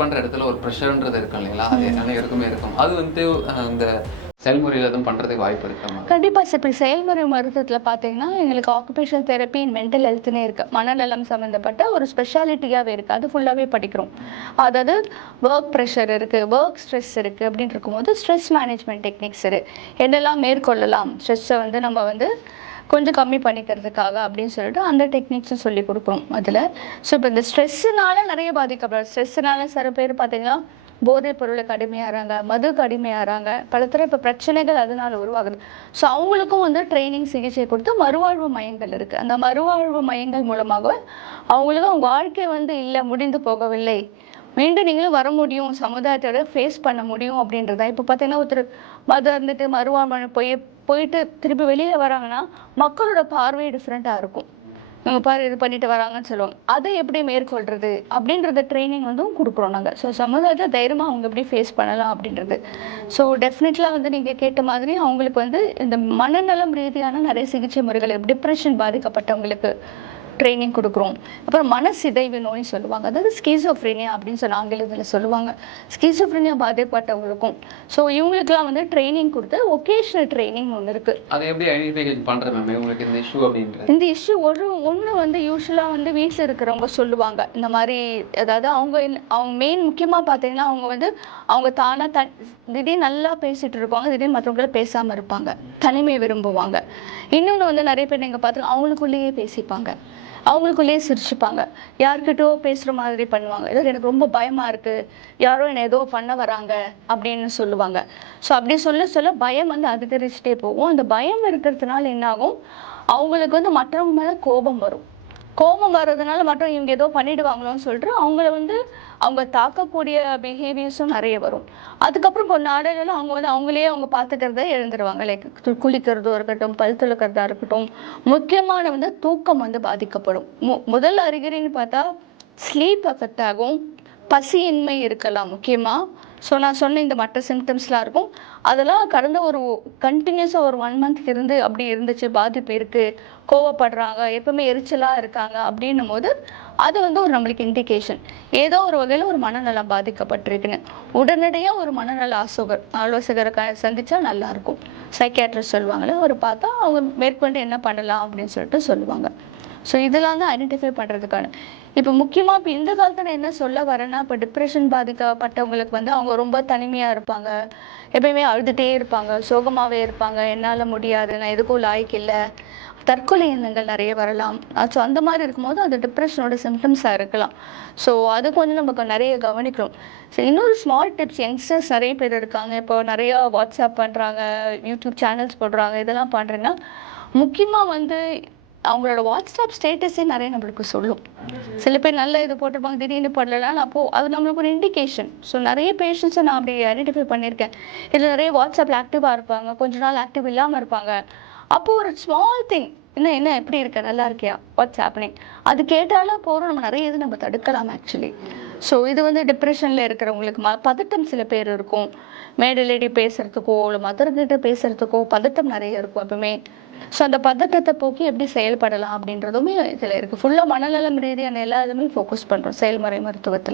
Work பண்ற இடத்துல ஒரு ப்ரெஷர்ன்றது இருக்கும் இல்லைங்களா? அது அனைவருக்குமே இருக்கும் அது வந்து அஹ், இந்த செயல்முறையில் எதுவும் பண்றதுக்கு வாய்ப்பு இருக்காமா கண்டிப்பாக சார். இப்போ செயல்முறை மருத்துவத்தில் பார்த்தீங்கன்னா எங்களுக்கு ஆக்குபேஷன் தெரப்பி இன் மென்டல் ஹெல்த்னே இருக்குது மனநலம் சம்மந்தப்பட்ட ஒரு ஸ்பெஷாலிட்டியாகவே இருக்குது அது ஃபுல்லாகவே படிக்கிறோம். அதாவது ஒர்க் ப்ரெஷர் இருக்குது ஒர்க் ஸ்ட்ரெஸ் இருக்குது அப்படின்னு இருக்கும்போது ஸ்ட்ரெஸ் மேனேஜ்மெண்ட் டெக்னிக்ஸ் இருக்குது என்னெல்லாம் மேற்கொள்ளலாம்? ஸ்ட்ரெஸ்ஸை வந்து நம்ம வந்து கொஞ்சம் கம்மி பண்ணிக்கிறதுக்காக அப்படின்னு சொல்லிட்டு அந்த டெக்னிக்ஸும் சொல்லி கொடுப்போம் அதில். ஸோ இப்போ இந்த ஸ்ட்ரெஸ்ஸுனால நிறைய பாதிக்கப்படுறது ஸ்ட்ரெஸ்ஸுனால சில பேர் பார்த்தீங்கன்னா போதைப் பொருளுக்கு அடிமையாகிறாங்க மதுக்கு அடிமையாகிறாங்க பல தர இப்போ பிரச்சனைகள் அதனால உருவாகுது. ஸோ அவங்களுக்கும் வந்து ட்ரைனிங் சிகிச்சை கொடுத்து மறுவாழ்வு மையங்கள் இருக்குது அந்த மறுவாழ்வு மையங்கள் மூலமாக அவங்களுக்கும் அவங்க வாழ்க்கை வந்து இல்லை முடிந்து போகவில்லை. மீண்டும் நீங்களும் வர முடியும் சமுதாயத்தோட ஃபேஸ் பண்ண முடியும் அப்படின்றதா. இப்போ பார்த்தீங்கன்னா ஒருத்தர் மதம் இருந்துட்டு மறுவாழ்வு போய் போயிட்டு திருப்பி வெளியில் வராங்கன்னா மக்களோட பார்வை டிஃப்ரெண்ட்டாக இருக்கும். இவங்க பாரு இது பண்ணிட்டு வராங்கன்னு சொல்லுவாங்க. அதை எப்படி மேற்கொள்றது அப்படின்றத ட்ரைனிங் வந்து கொடுக்குறோம் நாங்கள் ஸோ சமுதாயத்தை தைரியமாக அவங்க எப்படி ஃபேஸ் பண்ணலாம் அப்படின்றது. ஸோ டெஃபினெட்லாம் வந்து நீங்கள் கேட்ட மாதிரி அவங்களுக்கு வந்து இந்த மனநலம் ரீதியான நிறைய சிகிச்சை முறைகள் டிப்ரெஷன் பாதிக்கப்பட்டவங்களுக்கு ட்ரைனிங் கொடுக்குறோம். அப்புறம் மனசிதைவு நோய் சொல்லுவாங்க. அதாவது ஸ்கீசோஃப்ரீனியா அப்படின்னு சொல்லி ஆங்கிலத்தில் சொல்லுவாங்க. ஸ்கீசோஃப்ரீனியா பாதிக்கப்பட்டவங்களுக்கும். ஸோ இவங்களுக்குலாம் வந்து ட்ரைனிங் கொடுத்து ஒகேஷனல் ட்ரைனிங் ஒன்று இருக்குது அதை எப்படி ஐடென்டிஃபிகேஷன் பண்றது மேம் உங்களுக்கு இந்த இஷ்யூ அப்படின்றது. இந்த இஷ்யூ ஒரு ஒன்று வந்து யூஸ்வலாக வந்து வீட்டில் இருக்கிறவங்க சொல்லுவாங்க. இந்த மாதிரி அதாவது அவங்க அவங்க மெயின் முக்கியமாக பார்த்தீங்கன்னா அவங்க வந்து அவங்க தானாக த திடீர்னு நல்லா பேசிட்டு இருப்பாங்க. திடீர்னு மற்றவங்கள பேசாமல் இருப்பாங்க. தனிமை விரும்புவாங்க. இன்னொன்று வந்து நிறைய பேர் நீங்கள் பார்த்து அவங்களுக்குள்ளேயே பேசிப்பாங்க. அவங்களுக்குள்ளேயே சிரிச்சுப்பாங்க. யார்கிட்டயோ பேசுகிற மாதிரி பண்ணுவாங்க. ஏதோ எனக்கு ரொம்ப பயமாக இருக்குது யாரோ என்னை ஏதோ பண்ண வராங்க அப்படின்னு சொல்லுவாங்க. ஸோ அப்படி சொல்ல சொல்ல பயம் வந்து அதிகரிச்சுட்டே போகும். அந்த பயம் இருக்கிறதுனால என்னாகும்? அவங்களுக்கு வந்து மற்றவங்க மேலே கோபம் வரும். கோபம் வர்றதுனால மட்டும் இவங்க ஏதோ பண்ணிடுவாங்களோன்னு சொல்லிட்டு அவங்கள வந்து அவங்க தாக்கக்கூடிய பிஹேவியர்ஸும் நிறைய வரும். அதுக்கப்புறம் கொஞ்ச நாடுகளில் அவங்க வந்து அவங்களே அவங்க பார்த்துக்கிறத எழுந்துருவாங்க லைக் குளிக்கிறதோ இருக்கட்டும் பல் துளக்கிறதா இருக்கட்டும் முக்கியமான வந்து தூக்கம் வந்து பாதிக்கப்படும். மு முதல் அறிகுறின்னு பார்த்தா ஸ்லீப் எஃபெக்ட் ஆகும். பசியின்மை இருக்கலாம் முக்கியமாக ஸோ நான் சொன்ன இந்த மற்ற சிம்டம்ஸ்லாம் இருக்கும். அதெல்லாம் கடந்த ஒரு கண்டினியூஸாக ஒரு ஒன் மந்த் இருந்து அப்படி இருந்துச்சு. பாதிப்பு இருக்குது கோவப்படுறாங்க. எப்பவுமே எரிச்சலாக இருக்காங்க அப்படின்னும் போது அது வந்து ஒரு நம்மளுக்கு இண்டிகேஷன் ஏதோ ஒரு வகையில் ஒரு மனநலம் பாதிக்கப்பட்டிருக்குன்னு. உடனடியாக ஒரு மனநல ஆசோகர் ஆலோசகரை க சந்திச்சா நல்லாயிருக்கும் சைக்கியாட்ரிஸ்ட் சொல்லுவாங்களே அவர் பார்த்தா அவங்க மேற்கொண்டு என்ன பண்ணலாம் அப்படின்னு சொல்லிட்டு சொல்லுவாங்க. ஸோ இதெல்லாம் தான் ஐடென்டிஃபை பண்ணுறதுக்கான இப்போ முக்கியமாக இப்போ இந்த காலத்தில் என்ன சொல்ல வரேன்னா இப்போ டிப்ரெஷன் பாதிக்கப்பட்டவங்களுக்கு வந்து அவங்க ரொம்ப தனிமையாக இருப்பாங்க. எப்பயுமே அழுதுகிட்டே இருப்பாங்க. சோகமாகவே இருப்பாங்க. என்னால் முடியாது. நான் எதுக்கும் லாய்க்கு இல்லை. தற்கொலை எண்ணங்கள் நிறைய வரலாம். ஸோ அந்த மாதிரி இருக்கும்போது அது டிப்ரெஷனோட சிம்டம்ஸாக இருக்கலாம். ஸோ அது கொஞ்சம் நமக்கு நிறைய கவனிக்கணும். ஸோ இன்னொரு ஸ்மால் டிப்ஸ் யங்ஸ்டர்ஸ் நிறைய பேர் இருக்காங்க. இப்போ நிறையா வாட்ஸ்அப் பண்ணுறாங்க யூடியூப் சேனல்ஸ் போடுறாங்க. இதெல்லாம் பண்ணுறேன்னா முக்கியமாக வந்து அவங்களோட வாட்ஸ்அப் ஸ்டேட்டஸே நிறைய நம்மளுக்கு சொல்லும். சில பேர் நல்ல இது போட்டிருப்பாங்க திடீர்னு படலாம் அப்போ அது நம்மளுக்கு ஒரு இண்டிகேஷன் ஸோ நிறைய பேஷண்ட்ஸை நான் அப்படி ஐடென்டிஃபை பண்ணியிருக்கேன். இதில் நிறைய வாட்ஸ்அப்பில் ஆக்டிவாக இருப்பாங்க கொஞ்ச நாள் ஆக்டிவ் இல்லாமல் இருப்பாங்க. அப்போ ஒரு ஸ்மால் திங் என்ன என்ன எப்படி இருக்க? நல்லா இருக்கியா? வாட்ஸ் ஹேப்பனிங் அது கேட்டாலும் போகிறோம் நம்ம நிறைய இது நம்ம தடுக்கலாம் ஆக்சுவலி ஸோ இது வந்து டிப்ரெஷனில் இருக்கிறவங்களுக்கு ம பதட்டம் சில பேர் இருக்கும். மேடலேடி பேசுகிறதுக்கோ இல்லை மதர்கிட்ட பேசுகிறதுக்கோ பதட்டம் நிறைய இருக்கும் எப்பவுமே. ஸோ அந்த பதட்டத்தை போக்கி எப்படி செயல்படலாம் அப்படின்றதுமே இதில் இருக்குது ஃபுல்லாக மனநலம் ரீதியான எல்லா இதுவுமே ஃபோக்கஸ் பண்ணுறோம் செயல்முறை மருத்துவத்தில்.